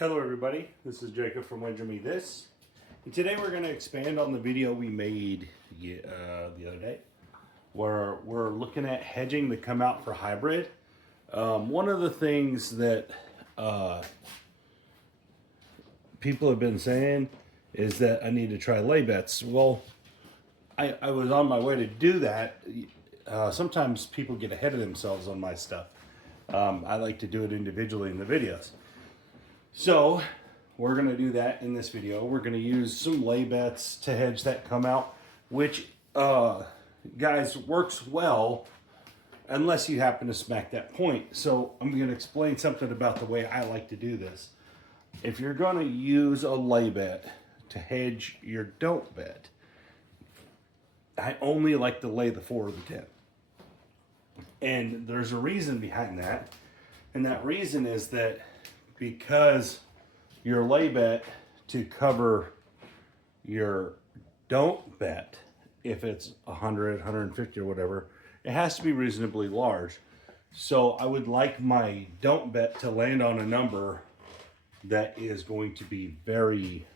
Hello everybody, this is Jacob from Wager Me This. And today we're going to expand on the video we made the other day where we're looking at hedging to come out for hybrid. One of the things that people have been saying is that I need to try lay bets. Well, I was on my way to do that. Sometimes people get ahead of themselves on my stuff. I like to do it individually in the videos. So we're going to do that in this video. We're going to use some lay bets to hedge that come out, which guys works well unless you happen to smack that point. So I'm going to explain something about the way I like to do this. If you're going to use a lay bet to hedge your don't bet, I only like to lay the 4 or the 10. And there's a reason behind that. And that reason is that because your lay bet to cover your don't bet, if it's 100, 150 or whatever, it has to be reasonably large. So I would like my don't bet to land on a number that is going to be very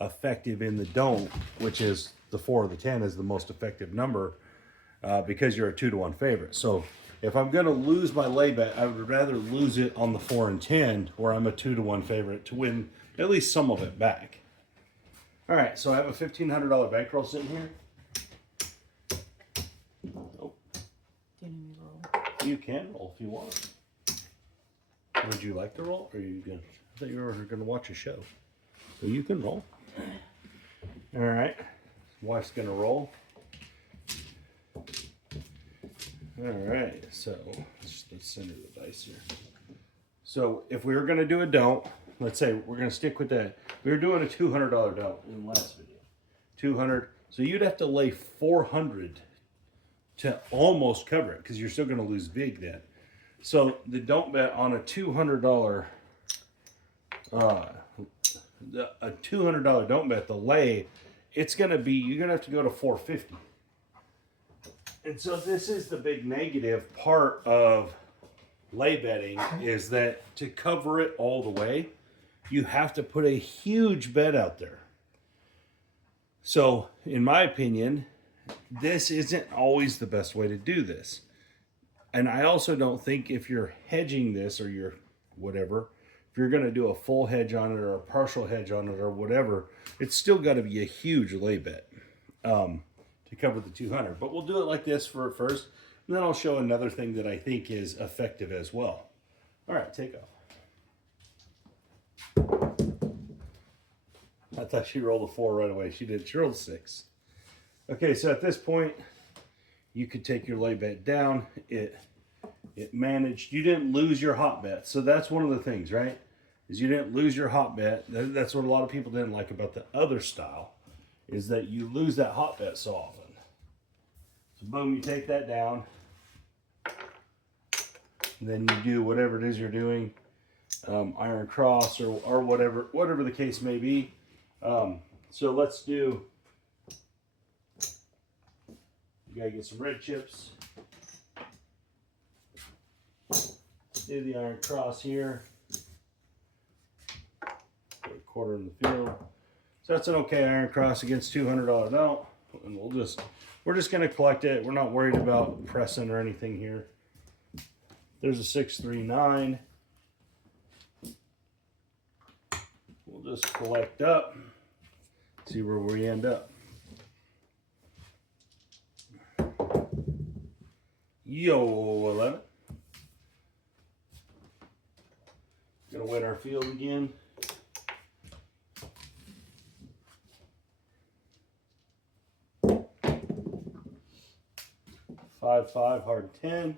effective in the don't, which is the 4 or the 10 is the most effective number because you're a 2-to-1 favorite. So if I'm going to lose my lay bet, I would rather lose it on the 4 and 10, where I'm a 2-to-1 favorite to win at least some of it back. All right, so I have a $1,500 bankroll sitting here. Oh. Can you roll? You can roll if you want. Would you like to roll, or are you going? I thought you were going to watch a show. So you can roll. All right, wife's going to roll. All right, so let's center the dice here. So if we were going to do a don't, let's say we're going to stick with that. We were doing a $200 don't in the last video. 200. So you'd have to lay 400 to almost cover it because you're still going to lose big then. So the don't bet on a $200 don't bet, the lay, it's going to be, you're going to have to go to 450. And so this is the big negative part of lay betting, is that to cover it all the way, you have to put a huge bet out there. So in my opinion, this isn't always the best way to do this. And I also don't think if you're hedging this or you're whatever, if you're going to do a full hedge on it or a partial hedge on it or whatever, it's still got to be a huge lay bet. To cover the 200, but we'll do it like this for first, and then I'll show another thing that I think is effective as well. All right, take off. I thought she rolled a 4 right away. She did. She rolled a 6. Okay, so at this point, you could take your lay bet down. It managed. You didn't lose your hot bet, so that's one of the things, right? Is you didn't lose your hot bet. That's what a lot of people didn't like about the other style, is that you lose that hot bet so often. So boom, you take that down. And then you do whatever it is you're doing, iron cross or whatever the case may be. So let's do, you gotta get some red chips. Do the iron cross here. Put a quarter in the field. So that's an okay iron cross against $200 don't. And we're just going to collect it. We're not worried about pressing or anything here. There's a 639. We'll just collect up. See where we end up. Yo, 11. Gonna win our field again. 5-5, hard 10.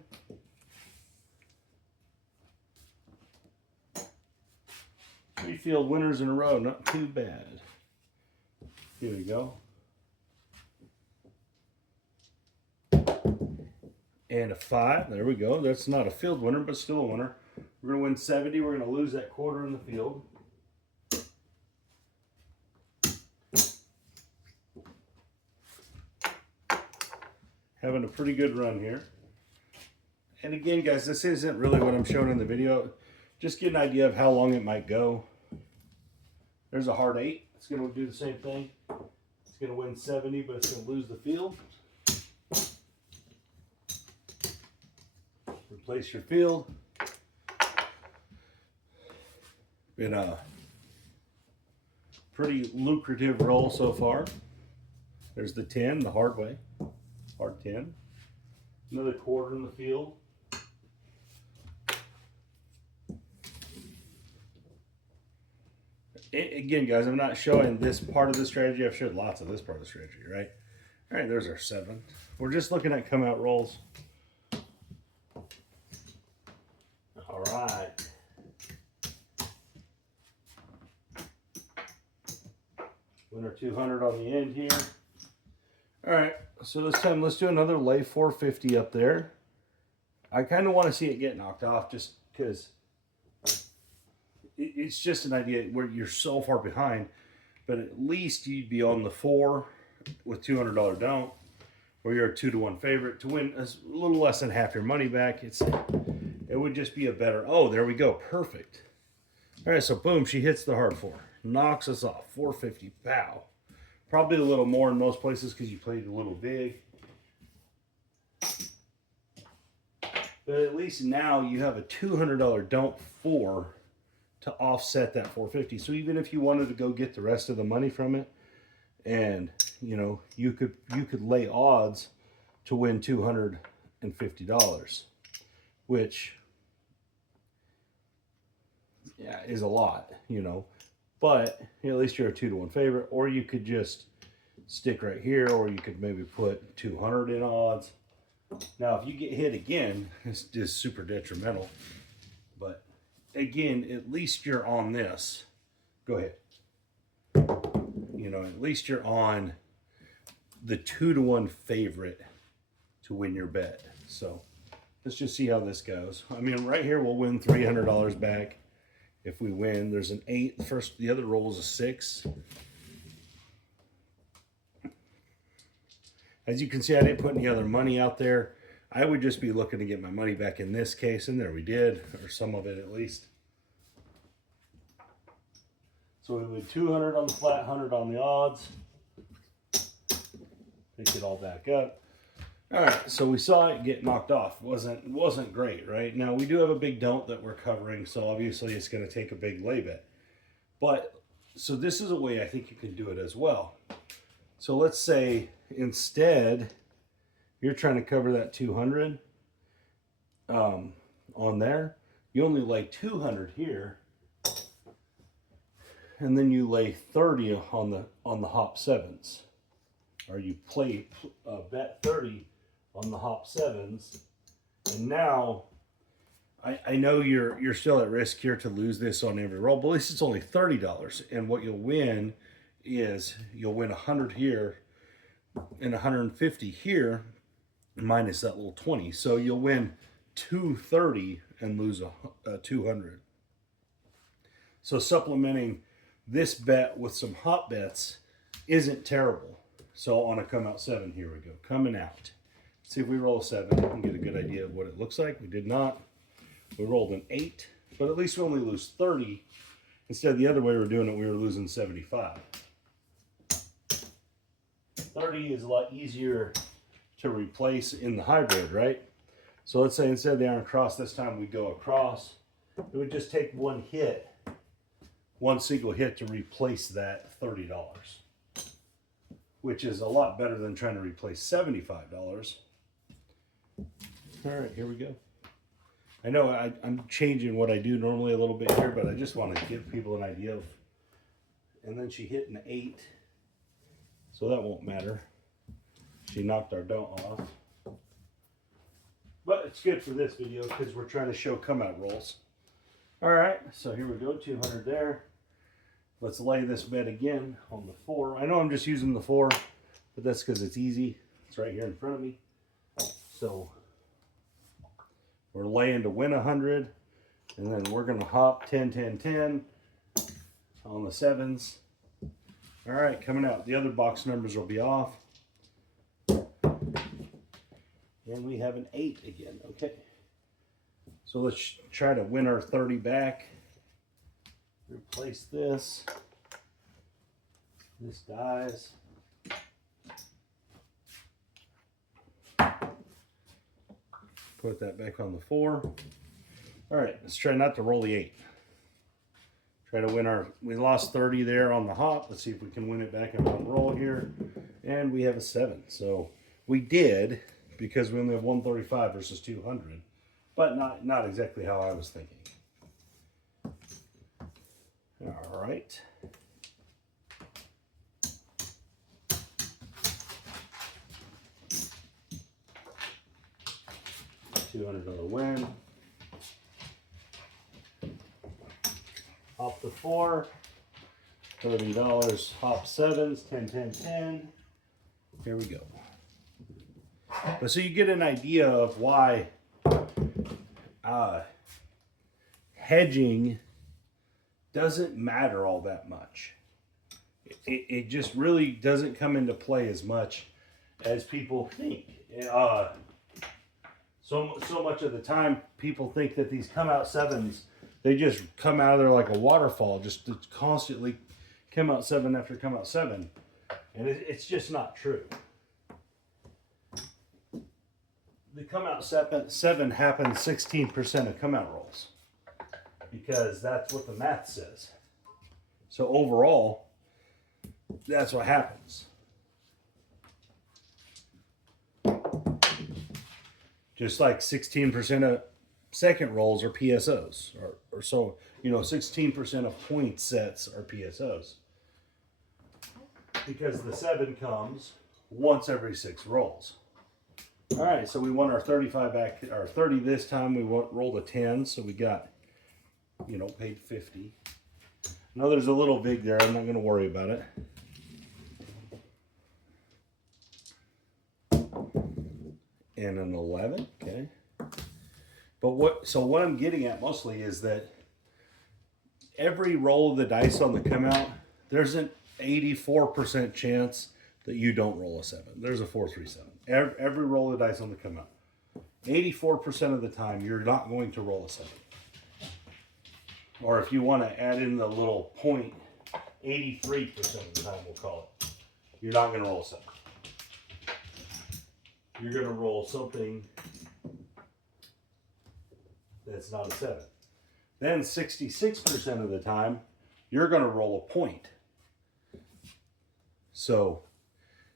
Three field winners in a row, not too bad. Here we go. And a 5, there we go. That's not a field winner, but still a winner. We're gonna win 70, we're gonna lose that quarter in the field. Having a pretty good run here. And again, guys, this isn't really what I'm showing in the video. just get an idea of how long it might go. There's a hard 8. It's going to do the same thing. It's going to win 70, but it's going to lose the field. Replace your field. Been a pretty lucrative roll so far. There's the 10, the hard way. Hard 10. Another quarter in the field. Again, guys, I'm not showing this part of the strategy. I've showed lots of this part of the strategy, right? All right, there's our 7. We're just looking at come out rolls. All right. Winner 200 on the end here. All right, so this time let's do another lay 450 up there. I kind of want to see it get knocked off just because it's just an idea where you're so far behind, but at least you'd be on the 4 with $200 don't, or you're a 2-to-1 favorite to win a little less than half your money back. It would just be a better, oh, there we go, perfect. All right, so boom, she hits the hard 4, knocks us off, 450, pow. Probably a little more in most places because you played a little big. But at least now you have a $200 don't 4 to offset that 450. So even if you wanted to go get the rest of the money from it, and you know, you could lay odds to win $250, which yeah is a lot, you know. But at least you're a 2-to-1 favorite, or you could just stick right here, or you could maybe put 200 in odds. Now, if you get hit again, it's just super detrimental. But again, at least you're on this. Go ahead. You know, at least you're on the 2-to-1 favorite to win your bet. So let's just see how this goes. I mean, right here we'll win $300 back if we win. There's an 8. The other roll is a 6. As you can see, I didn't put any other money out there. I would just be looking to get my money back in this case, and there we did, or some of it at least. So we win 200 on the flat, 100 on the odds. Pick it all back up. All right, so we saw it get knocked off. Wasn't great, right? Now we do have a big don't that we're covering, so obviously it's going to take a big lay bet. But so this is a way I think you can do it as well. So let's say instead you're trying to cover that 200 on there. You only lay 200 here, and then you lay 30 on the hop 7s, or you bet 30 on the hop 7s. And now I know you're still at risk here to lose this on every roll, but at least it's only $30, and what you'll win is you'll win 100 here and 150 here minus that little 20. So you'll win 230 and lose a 200. So supplementing this bet with some hot bets isn't terrible. So on a come out 7, here we go, coming out. See if we roll a 7 and get a good idea of what it looks like. We did not. We rolled an 8, but at least we only lose 30. Instead of the other way we're doing it, we were losing 75. 30 is a lot easier to replace in the hybrid, right? So let's say instead of the iron cross, this time we go across. It would just take one single hit to replace that $30, which is a lot better than trying to replace $75. All right, here we go. I know I'm changing what I do normally a little bit here, but I just want to give people an idea of. And then she hit an 8. So that won't matter. She knocked our don't off. But it's good for this video because we're trying to show come out rolls. All right, so here we go, 200 there. Let's lay this bet again on the 4. I know I'm just using the 4, but that's because it's easy. It's right here in front of me. So we're laying to win 100, and then we're gonna hop 10, 10, 10 on the 7s. All right, coming out. The other box numbers will be off. And we have an 8 again, okay. So let's try to win our 30 back. Replace this. This dies. Put that back on the 4. All right, let's try not to roll the 8. Try to win our, we lost 30 there on the hop. Let's see if we can win it back in one roll here. And we have a 7. So we did, because we only have 135 versus 200, but not exactly how I was thinking. All right. $200 win. Hop the 4. $30. Hop 7s. 10, 10, 10. Here we go. But so you get an idea of why hedging doesn't matter all that much. It just really doesn't come into play as much as people think. So much of the time, people think that these come out 7s, they just come out of there like a waterfall, just to constantly come out 7 after come out 7. And it's just not true. The come out 7 happens 16% of come out rolls, because that's what the math says. So overall, that's what happens. Just like 16% of second rolls are PSOs, or so, 16% of point sets are PSOs. Because the 7 comes once every 6 rolls. All right, so we won our 35 back, our 30 this time. We rolled a 10, so we got, paid 50. Now there's a little vig there. I'm not going to worry about it. And an 11, okay. But what I'm getting at mostly is that every roll of the dice on the come out, there's an 84% chance that you don't roll a 7. There's a 4, 3, 7. Every roll of the dice on the come out, 84% of the time you're not going to roll a 7. Or if you want to add in the little point, 83% of the time we'll call it, you're not going to roll a 7. You're going to roll something that's not a 7. Then 66% of the time, you're going to roll a point. So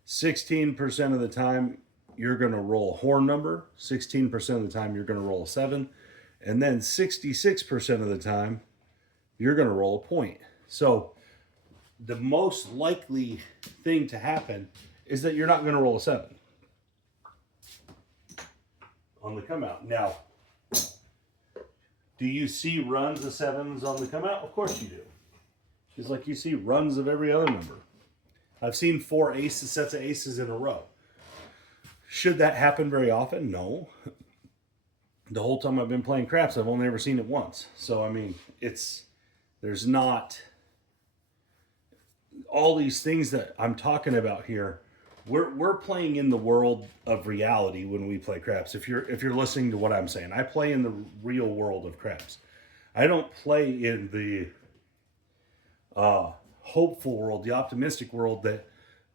16% of the time, you're going to roll a horn number. 16% of the time, you're going to roll a 7. And then 66% of the time, you're going to roll a point. So the most likely thing to happen is that you're not going to roll a 7 on the come out. Now, do you see runs of 7s on the come out? Of course you do. Just like you see runs of every other number. I've seen 4 aces, sets of aces in a row. Should that happen very often? No. The whole time I've been playing craps, I've only ever seen it once. So, I mean, there's not all these things that I'm talking about here. We're playing in the world of reality when we play craps. If you're listening to what I'm saying, I play in the real world of craps. I don't play in the hopeful world, the optimistic world that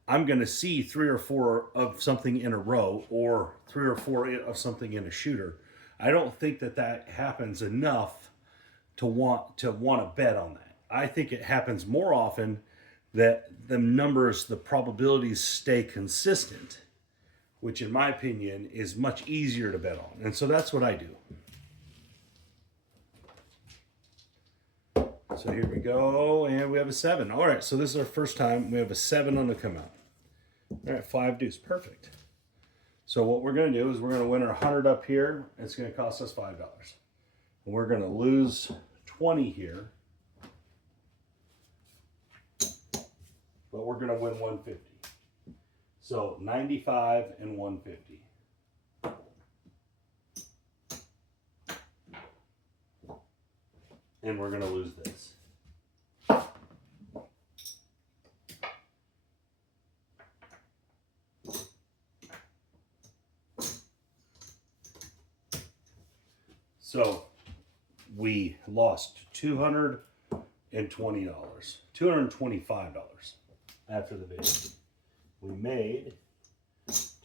I'm going to see 3 or 4 of something in a row, or 3 or 4 of something in a shooter. I don't think that happens enough to want to bet on that. I think it happens more often that the numbers, the probabilities stay consistent, which in my opinion is much easier to bet on. And so that's what I do. So here we go, and we have a 7. All right, so this is our first time we have a 7 on the come out. All right, 5 deuce, perfect. So what we're going to do is we're going to win our 100 up here. It's going to cost us $5. And we're going to lose 20 here. But we're going to win 150. So 95 and 150. And we're going to lose this. So lost $220, $225 after the video. We made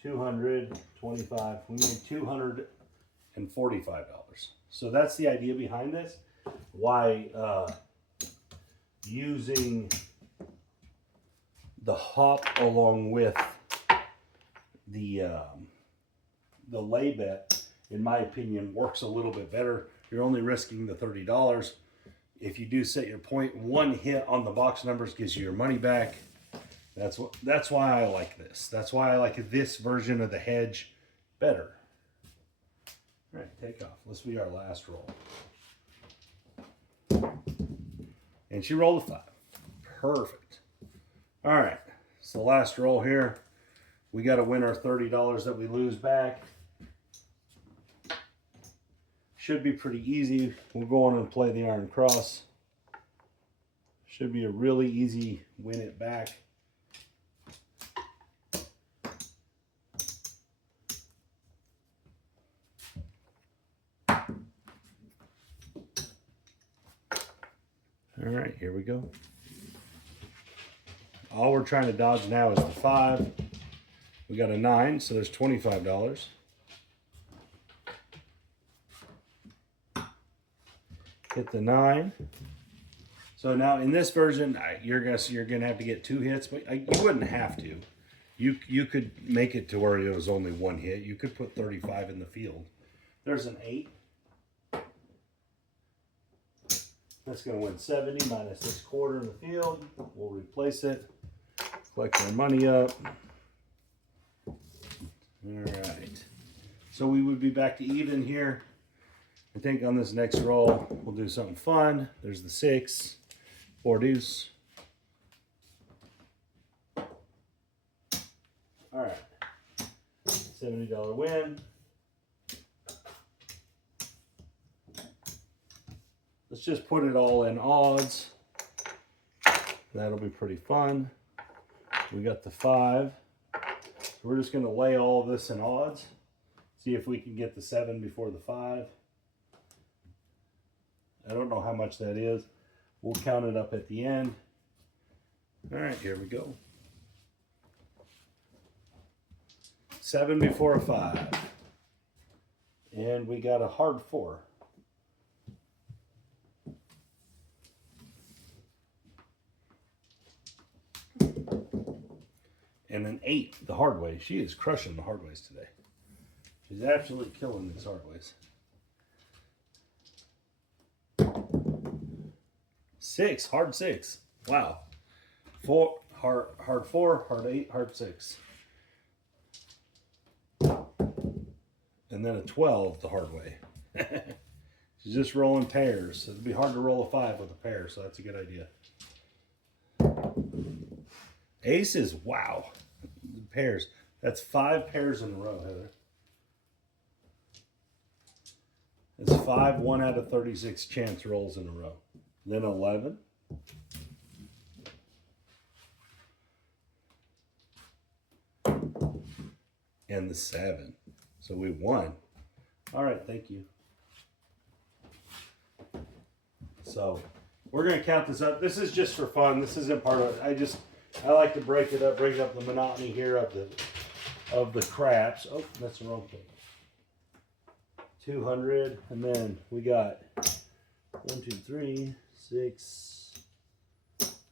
225. We made $245. So that's the idea behind this. Why using the hop along with the lay bet, in my opinion, works a little bit better. You're only risking the $30. If you do set your point, one hit on the box numbers gives you your money back. That's why I like this. That's why I like this version of the hedge better. All right, take off. This will be our last roll. And she rolled a 5. Perfect. All right, so the last roll here. We got to win our $30 that we lose back. Should be pretty easy. We'll go on and play the Iron Cross. Should be a really easy win it back. All right, here we go. All we're trying to dodge now is the 5. We got a 9, so there's $25. Hit the 9. So now in this version, you're gonna have to get 2 hits, but you wouldn't have to. You could make it to where it was only 1 hit. You could put 35 in the field. There's an 8. That's going to win 70 minus this quarter in the field. We'll replace it. Collect our money up. All right. So we would be back to even here. I think on this next roll, we'll do something fun. There's the 6. 4 deuce. All right. $70 win. Let's just put it all in odds. That'll be pretty fun. We got the 5. So we're just going to lay all of this in odds. See if we can get the 7 before the 5. I don't know how much that is. We'll count it up at the end. All right, here we go. 7 before a 5. And we got a hard 4. And an 8 the hard way. She is crushing the hard ways today. She's absolutely killing these hard ways. 6, hard 6. Wow. 4, hard 4, hard 8, hard 6. And then a 12 the hard way. She's just rolling pairs. So it'd be hard to roll a 5 with a pair, so that's a good idea. Aces, wow. Pairs. That's 5 pairs in a row, Heather. It's 5 1 out of 36 chance rolls in a row. Then 11. And the 7. So we won. All right, thank you. So we're going to count this up. This is just for fun. This isn't part of it. I like to break it up the monotony here of the craps. Oh, that's the wrong thing. 200, and then we got 1, 2, 3, 6,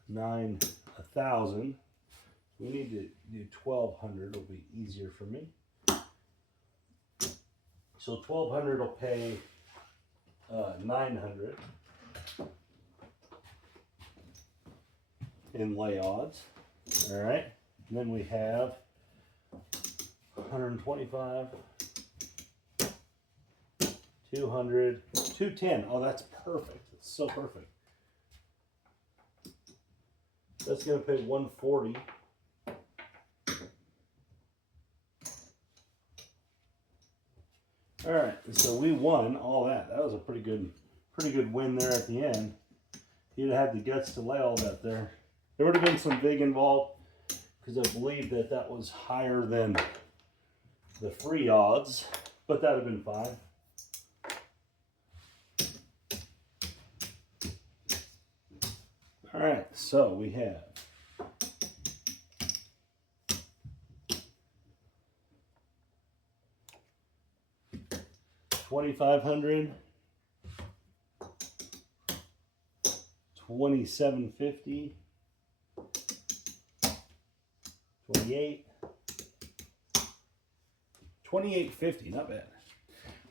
9, 1,000. We need to do 1,200. It'll be easier for me. So 1,200 will pay 900 in lay odds. All right. And then we have 125, 200, 210. Oh, that's perfect. It's so perfect. That's going to pay 140. All right, so we won all that. That was a pretty good win there at the end. You'd have had the guts to lay all that there. There would have been some vig involved because I believe that was higher than the free odds, but that would have been fine. All right, so we have 2,500, 2,750, 28, 2,850, not bad.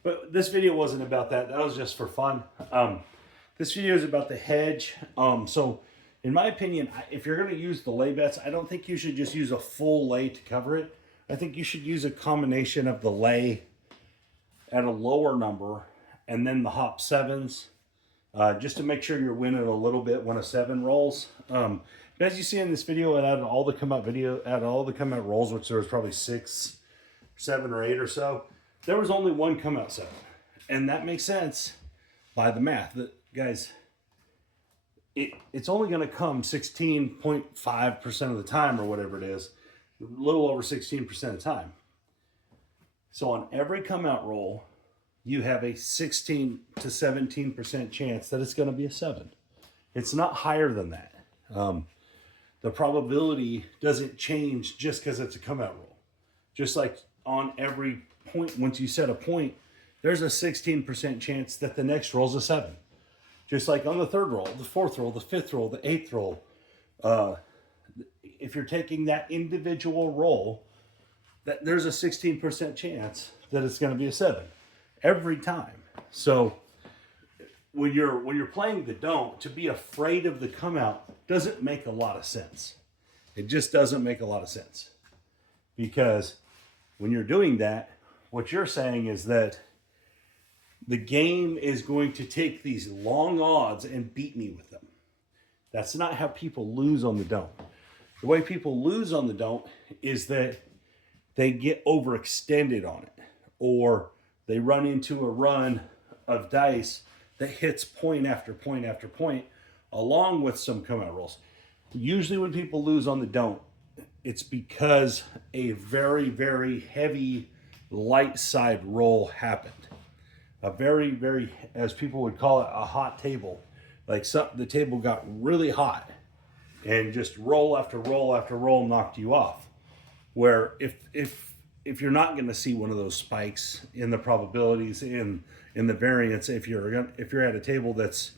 But this video wasn't about that. That was just for fun. This video is about the hedge. So in my opinion, if you're going to use the lay bets, I don't think you should just use a full lay to cover it. I think you should use a combination of the lay at a lower number and then the hop sevens, just to make sure you're winning a little bit when a 7 rolls. But as you see in this video, it added all the come out rolls, which there was probably 6, 7, or 8 or so. There was only one come out 7, and that makes sense by the math. Guys, it's only going to come 16.5% of the time, or whatever it is, a little over 16% of the time. So on every come out roll, you have a 16 to 17% chance that it's going to be a 7. It's not higher than that. The probability doesn't change just because it's a come out roll. Just like on every point, once you set a point, there's a 16% chance that the next roll's a 7. Just like on the 3rd roll, the 4th roll, the 5th roll, the 8th roll. If you're taking that individual roll, that there's a 16% chance that it's going to be a 7 every time. So when you're playing the don't, to be afraid of the come out doesn't make a lot of sense. It just doesn't make a lot of sense, because when you're doing that, what you're saying is that the game is going to take these long odds and beat me with them. That's not how people lose on the don't. The way people lose on the don't is that they get overextended on it, or they run into a run of dice that hits point after point after point, along with some come out rolls. Usually when people lose on the don't, it's because a very, very heavy light side roll happened. A very, very, as people would call it, a hot table. Like the table got really hot and just roll after roll after roll knocked you off. Where if you're not going to see one of those spikes in the probabilities in the variance, if you're at a table that's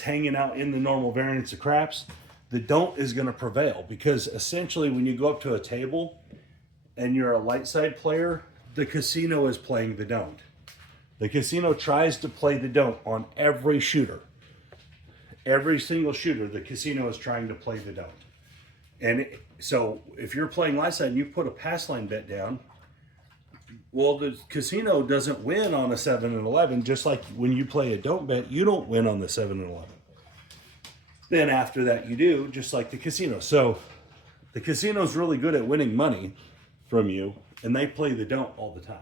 hanging out in the normal variance of craps, the don't is going to prevail, because essentially when you go up to a table and you're a light side player, the casino is playing the don't. The casino tries to play the don't on every shooter. Every single shooter, the casino is trying to play the don't. And so if you're playing light side and you put a pass line bet down, well, the casino doesn't win on a 7 and 11, just like when you play a don't bet, you don't win on the 7 and 11. Then after that you do, just like the casino. So the casino's really good at winning money from you, and they play the don't all the time.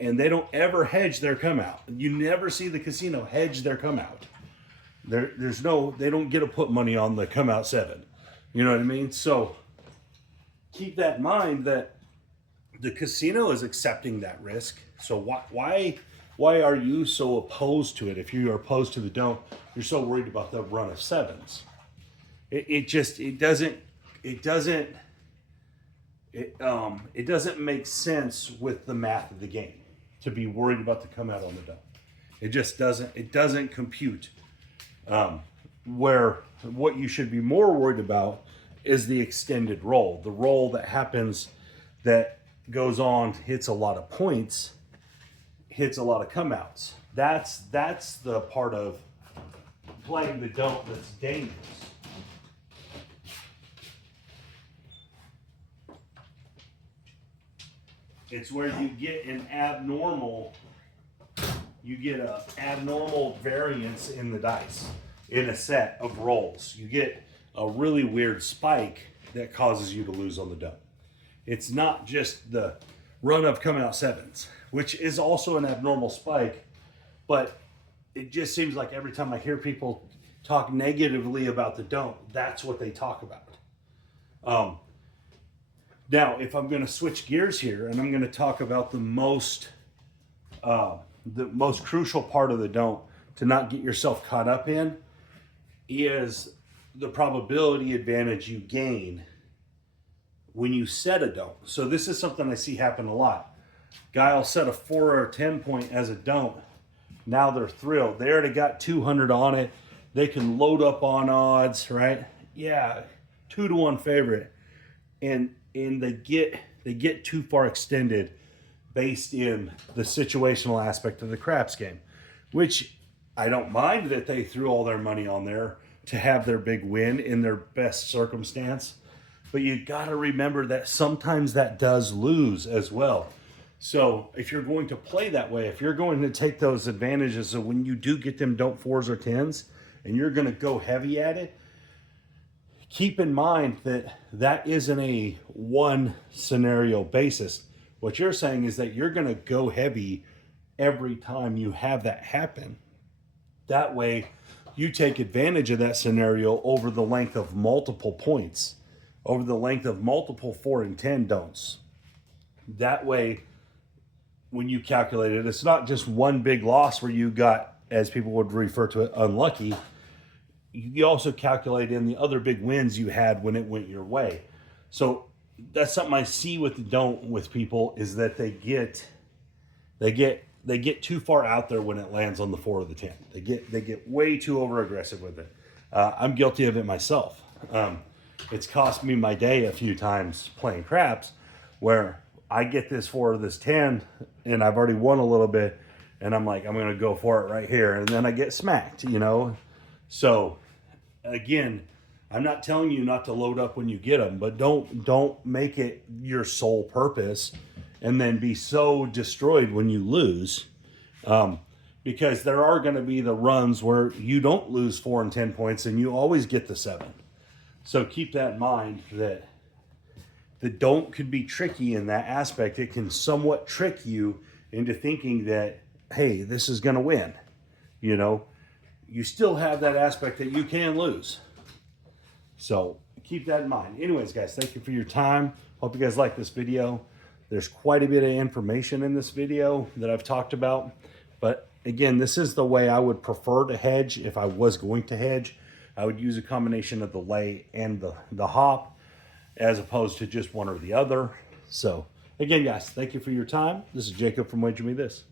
And they don't ever hedge their come out. You never see the casino hedge their come out. They don't get to put money on the come out 7. You know what I mean? So keep that in mind, that the casino is accepting that risk. So why are you so opposed to it? If you are opposed to the don't, you're so worried about the run of 7s. It doesn't make sense with the math of the game to be worried about the come out on the don't. It just doesn't compute. Where what you should be more worried about is the extended roll, the roll that happens, that goes on, hits a lot of points, hits a lot of come outs. That's the part of playing the don't that's dangerous. It's where you get an abnormal variance in the dice in a set of rolls. You get a really weird spike that causes you to lose on the don't. It's not just the run of come out 7s, which is also an abnormal spike, but it just seems like every time I hear people talk negatively about the don't, that's what they talk about. Now, if I'm going to switch gears here and I'm going to talk about the most crucial part of the don't to not get yourself caught up in, is the probability advantage you gain when you set a don't. So this is something I see happen a lot. Guy will set a 4 or 10 point as a don't. Now they're thrilled. They already got 200 on it. They can load up on odds, right? Yeah, 2-to-1 favorite, and they get too far extended based in the situational aspect of the craps game, which I don't mind that they threw all their money on there to have their big win in their best circumstance. But you got to remember that sometimes that does lose as well. So if you're going to play that way, if you're going to take those advantages, so when you do get them don't 4s or 10s, and you're going to go heavy at it, keep in mind that that isn't a one scenario basis. What you're saying is that you're going to go heavy every time you have that happen. That way, you take advantage of that scenario over the length of multiple points, over the length of multiple 4 and 10 don'ts. That way, when you calculate it, it's not just one big loss where you got, as people would refer to it, unlucky. You also calculate in the other big wins you had when it went your way. So that's something I see with the don't with people, is that they get too far out there when it lands on the 4 or the 10. They get way too over aggressive with it. I'm guilty of it myself. It's cost me my day a few times playing craps, where I get this 4 or this 10 and I've already won a little bit, and I'm like, I'm going to go for it right here, and then I get smacked, you know. So again, I'm not telling you not to load up when you get them, but don't make it your sole purpose and then be so destroyed when you lose, because there are going to be the runs where you don't lose 4 and 10 points and you always get the 7. So keep that in mind, that the don't could be tricky in that aspect. It can somewhat trick you into thinking that, hey, this is going to win. You know, you still have that aspect that you can lose. So keep that in mind. Anyways, guys, thank you for your time. Hope you guys like this video. There's quite a bit of information in this video that I've talked about. But again, this is the way I would prefer to hedge. If I was going to hedge, I would use a combination of the lay and the hop, as opposed to just one or the other. So again, guys, thank you for your time. This is Jacob from Wager Me This.